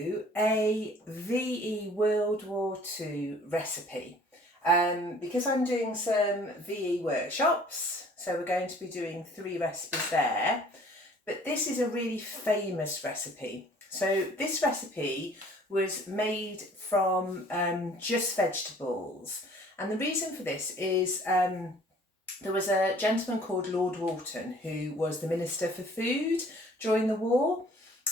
do a VE World War II recipe because I'm doing some VE workshops, so we're going to be doing 3 recipes there, but this is a really famous recipe. So this recipe was made from just vegetables, and the reason for this is there was a gentleman called Lord Woolton who was the Minister for Food during the war,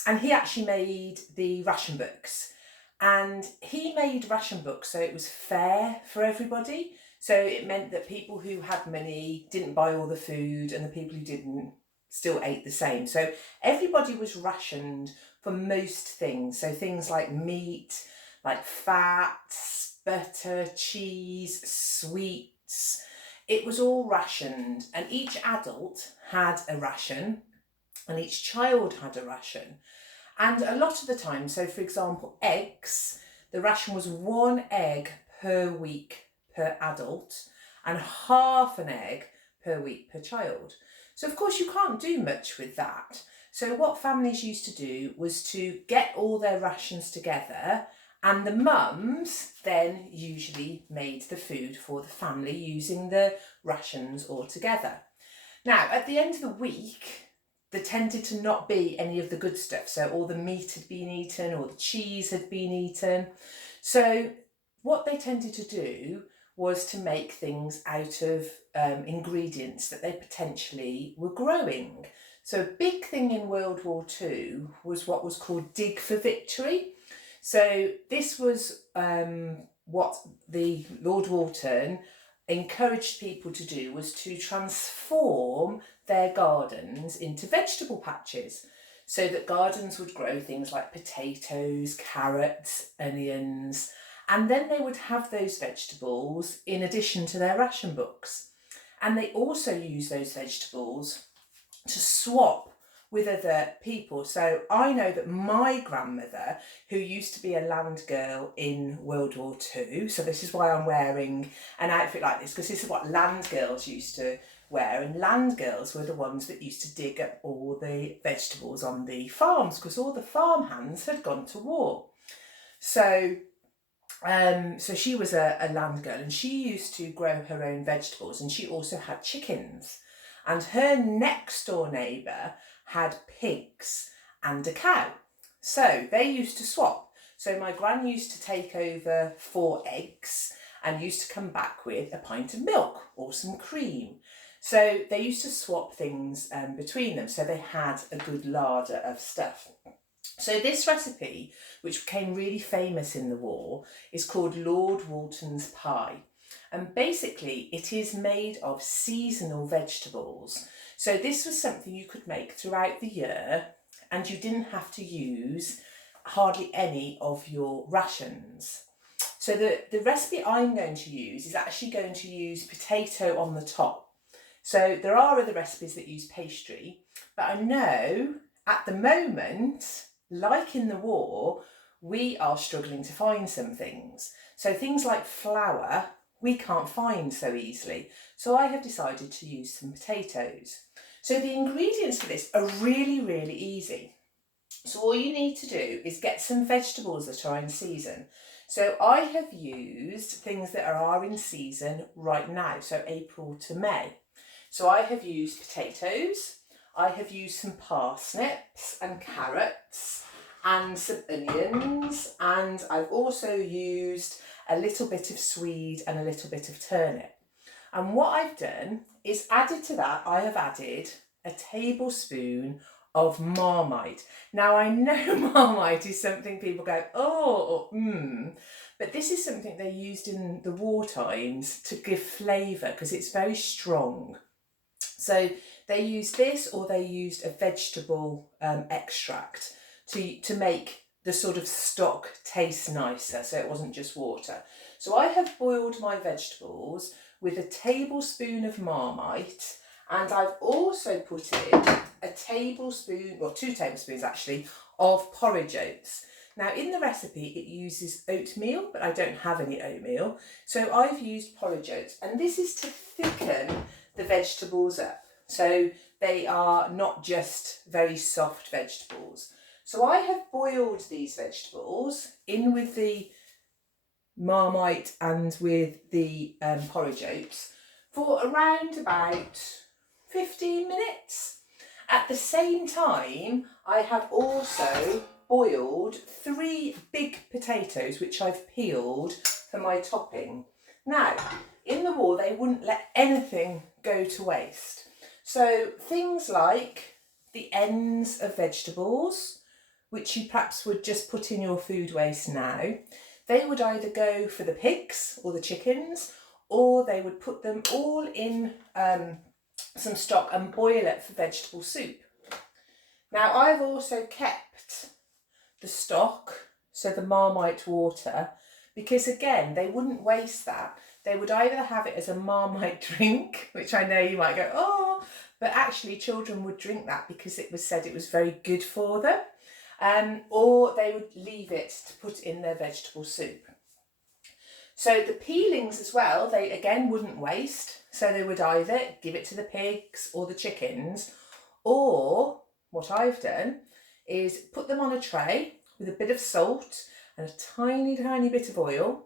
and he actually made the ration books. And he made ration books so it was fair for everybody. So it meant that people who had money didn't buy all the food and the people who didn't still ate the same. So everybody was rationed for most things. So things like meat, like fats, butter, cheese, sweets. It was all rationed, and each adult had a ration and each child had a ration. And a lot of the time, so for example, eggs, the ration was 1 egg per week per adult and half an egg per week per child. So of course you can't do much with that. So what families used to do was to get all their rations together, and the mums then usually made the food for the family using the rations all together. Now, at the end of the week, there tended to not be any of the good stuff. So all the meat had been eaten, or the cheese had been eaten. So what they tended to do was to make things out of ingredients that they potentially were growing. So a big thing in World War II was what was called Dig for Victory. So this was what the Lord Woolton encouraged people to do, was to transform their gardens into vegetable patches, so that gardens would grow things like potatoes, carrots, onions, and then they would have those vegetables in addition to their ration books. And they also use those vegetables to swap with other people. So I know that my grandmother, who used to be a land girl in World War II, so this is why I'm wearing an outfit like this, because this is what land girls used to wear, and land girls were the ones that used to dig up all the vegetables on the farms, because all the farm hands had gone to war. So she was a land girl, and she used to grow her own vegetables, and she also had chickens. And her next door neighbour had pigs and a cow. So they used to swap. So my gran used to take over 4 eggs and used to come back with a pint of milk or some cream. So they used to swap things between them, so they had a good larder of stuff. So this recipe, which became really famous in the war, is called Lord Woolton's pie. And basically it is made of seasonal vegetables. So this was something you could make throughout the year, and you didn't have to use hardly any of your rations. So the recipe I'm going to use is actually going to use potato on the top. So there are other recipes that use pastry, but I know at the moment, like in the war, we are struggling to find some things. So things like flour, we can't find so easily. So I have decided to use some potatoes. So the ingredients for this are really, really easy. So all you need to do is get some vegetables that are in season. So I have used things that are in season right now, so April to May. So I have used potatoes, I have used some parsnips and carrots and some onions, and I've also used a little bit of swede and a little bit of turnip. And what I've done is added to that, I have added a tablespoon of Marmite. Now I know Marmite is something people go, but this is something they used in the war times to give flavour, because it's very strong. So they used this, or they used a vegetable extract to make the sort of stock taste nicer, so it wasn't just water. So I have boiled my vegetables with a tablespoon of Marmite, and I've also put in a tablespoon, well 2 tablespoons actually, of porridge oats. Now in the recipe it uses oatmeal, but I don't have any oatmeal, so I've used porridge oats, and this is to thicken the vegetables up, so they are not just very soft vegetables. So I have boiled these vegetables in with the Marmite and with the porridge oats for around about 15 minutes. At the same time, I have also boiled 3 big potatoes which I've peeled for my topping. Now, in the war they wouldn't let anything go to waste. So things like the ends of vegetables, which you perhaps would just put in your food waste now, they would either go for the pigs or the chickens, or they would put them all in some stock and boil it for vegetable soup. Now I've also kept the stock, so the Marmite water, because again they wouldn't waste that. They would either have it as a Marmite drink, which I know you might go, oh, but actually children would drink that because it was said it was very good for them, or they would leave it to put in their vegetable soup. So the peelings as well, they again wouldn't waste. So they would either give it to the pigs or the chickens, or what I've done is put them on a tray with a bit of salt and a tiny, tiny bit of oil,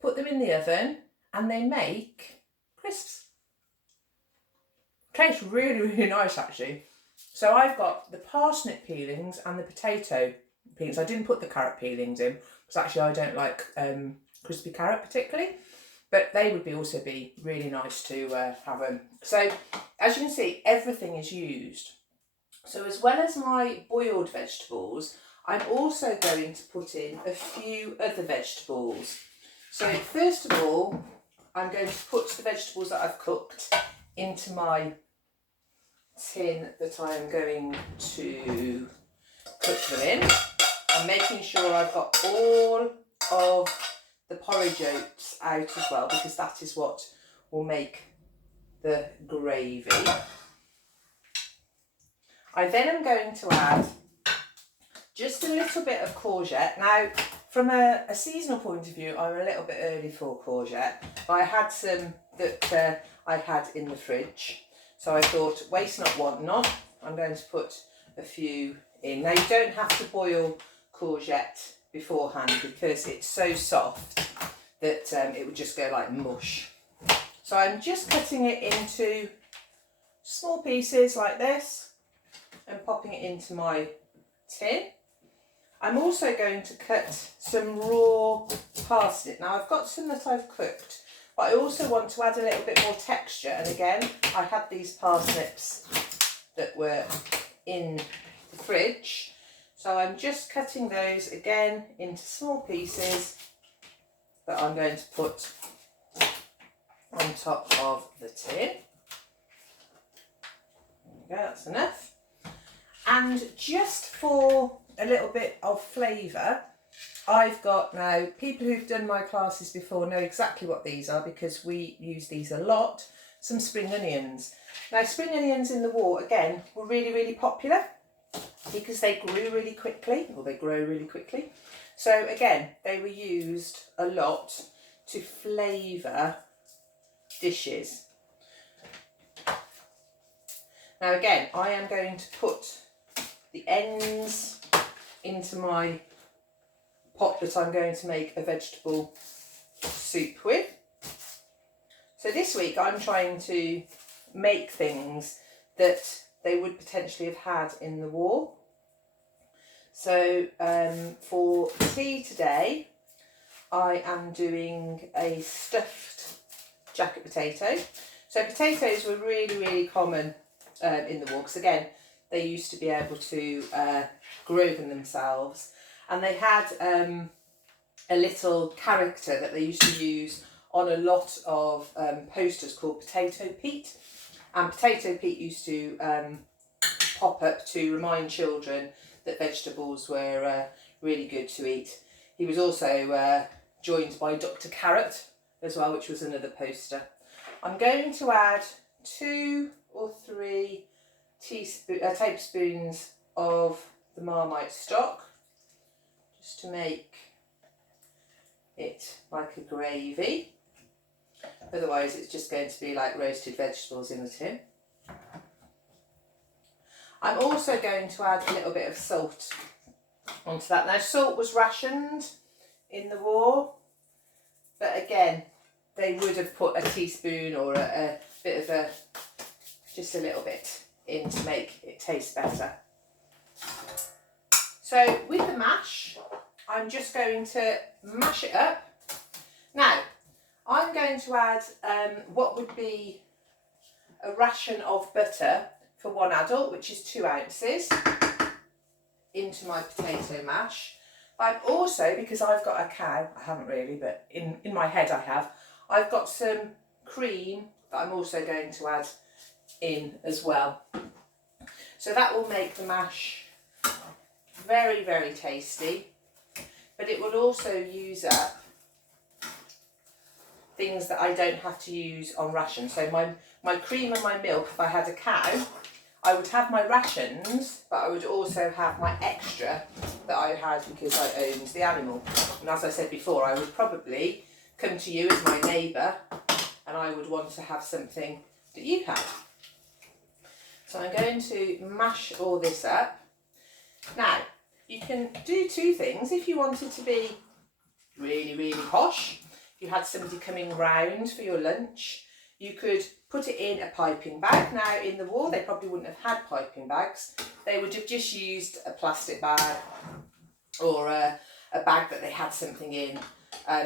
put them in the oven, and they make crisps. Tastes really, really nice actually. So I've got the parsnip peelings and the potato peelings. I didn't put the carrot peelings in because actually I don't like crispy carrot particularly, but they would also be really nice to have them. So as you can see, everything is used. So as well as my boiled vegetables, I'm also going to put in a few other vegetables. So first of all, I'm going to put the vegetables that I've cooked into my tin that I'm going to cook them in. I'm making sure I've got all of the porridge oats out as well, because that is what will make the gravy. I then am going to add just a little bit of courgette. Now, from a seasonal point of view, I'm a little bit early for courgette, but I had some that I had in the fridge. So I thought, waste not, want not. I'm going to put a few in. Now, you don't have to boil courgette beforehand because it's so soft that it would just go like mush. So I'm just cutting it into small pieces like this and popping it into my tin. I'm also going to cut some raw parsnip. Now I've got some that I've cooked, but I also want to add a little bit more texture. And again, I had these parsnips that were in the fridge. So I'm just cutting those again into small pieces that I'm going to put on top of the tin. There we go, that's enough. And just for a little bit of flavour, I've got now, people who've done my classes before know exactly what these are because we use these a lot, some spring onions. Now spring onions in the war, again, were really, really popular because they grew really quickly, or they grow really quickly. So again, they were used a lot to flavour dishes. Now again, I am going to put the ends into my pot that I'm going to make a vegetable soup with. So this week I'm trying to make things that they would potentially have had in the war. So for tea today, I am doing a stuffed jacket potato. So potatoes were really, really common in the war because again, they used to be able to grow them themselves, and they had a little character that they used to use on a lot of posters called Potato Pete, and Potato Pete used to pop up to remind children that vegetables were really good to eat. He was also joined by Dr. Carrot as well, which was another poster. I'm going to add 2 or 3 tablespoons of the Marmite stock just to make it like a gravy. Otherwise it's just going to be like roasted vegetables in the tin. I'm also going to add a little bit of salt onto that. Now, salt was rationed in the war, but again, they would have put a teaspoon or a bit of just a little bit in to make it taste better. So with the mash, I'm just going to mash it up. Now, I'm going to add what would be a ration of butter for one adult, which is 2 ounces, into my potato mash. I'm also, because I've got a cow, I haven't really, but in my head I have, I've got some cream that I'm also going to add in as well. So that will make the mash very, very tasty, but it will also use up things that I don't have to use on ration. So my cream and my milk, if I had a cow, I would have my rations, but I would also have my extra that I had because I owned the animal. And as I said before, I would probably come to you as my neighbour and I would want to have something that you had. So I'm going to mash all this up. Now, you can do 2 things. If you wanted to be really, really posh, if you had somebody coming round for your lunch, you could put it in a piping bag. Now, in the war, they probably wouldn't have had piping bags. They would have just used a plastic bag or a bag that they had something in,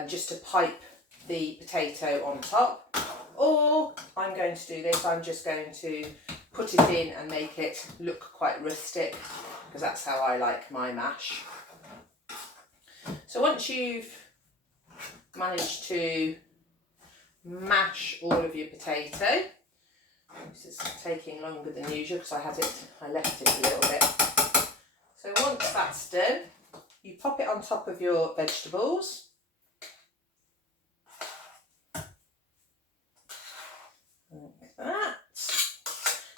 just to pipe the potato on top. Or I'm going to do this, I'm just going to put it in and make it look quite rustic, because that's how I like my mash. So once you've managed to mash all of your potato, this is taking longer than usual because I left it a little bit. So once that's done, you pop it on top of your vegetables. Like that.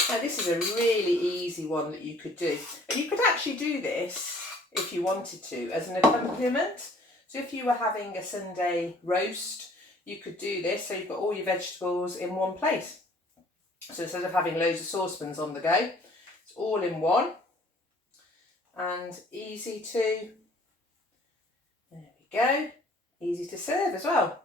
Now this is a really easy one that you could do. And you could actually do this, if you wanted to, as an accompaniment. So if you were having a Sunday roast, you could do this, so you've got all your vegetables in one place. So instead of having loads of saucepans on the go, it's all in one and easy to, there we go, easy to serve as well.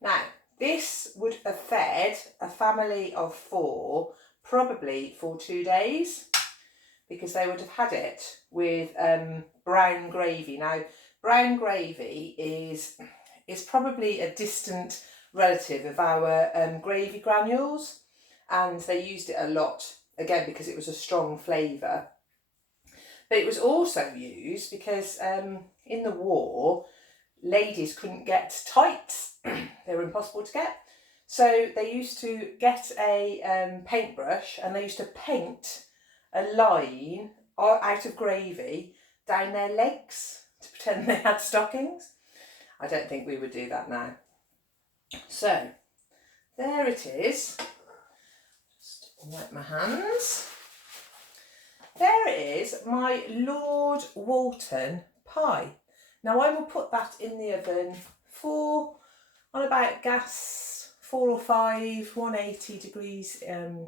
Now, this would have fed a family of 4 probably for 2 days, because they would have had it with brown gravy. Now, brown gravy is probably a distant relative of our gravy granules, and they used it a lot, again, because it was a strong flavour. But it was also used because in the war, ladies couldn't get tights. They were impossible to get. So they used to get a paintbrush and they used to paint a line out of gravy down their legs to pretend they had stockings. I don't think we would do that now. So there it is. Just wipe my hands. There it is, my Lord Woolton pie. Now I will put that in the oven on about gas 4 or 5, 180 degrees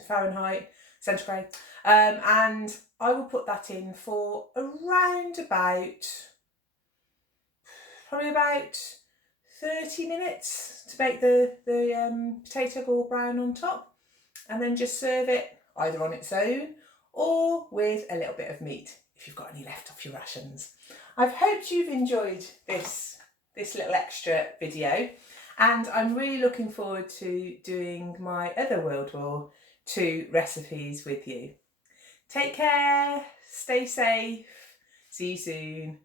Fahrenheit, centigrade. And I will put that in for around probably about 30 minutes to make the potato go brown on top, and then just serve it either on its own or with a little bit of meat if you've got any left off your rations. I've hoped you've enjoyed this little extra video, and I'm really looking forward to doing my other World War II recipes with you. Take care, stay safe, see you soon.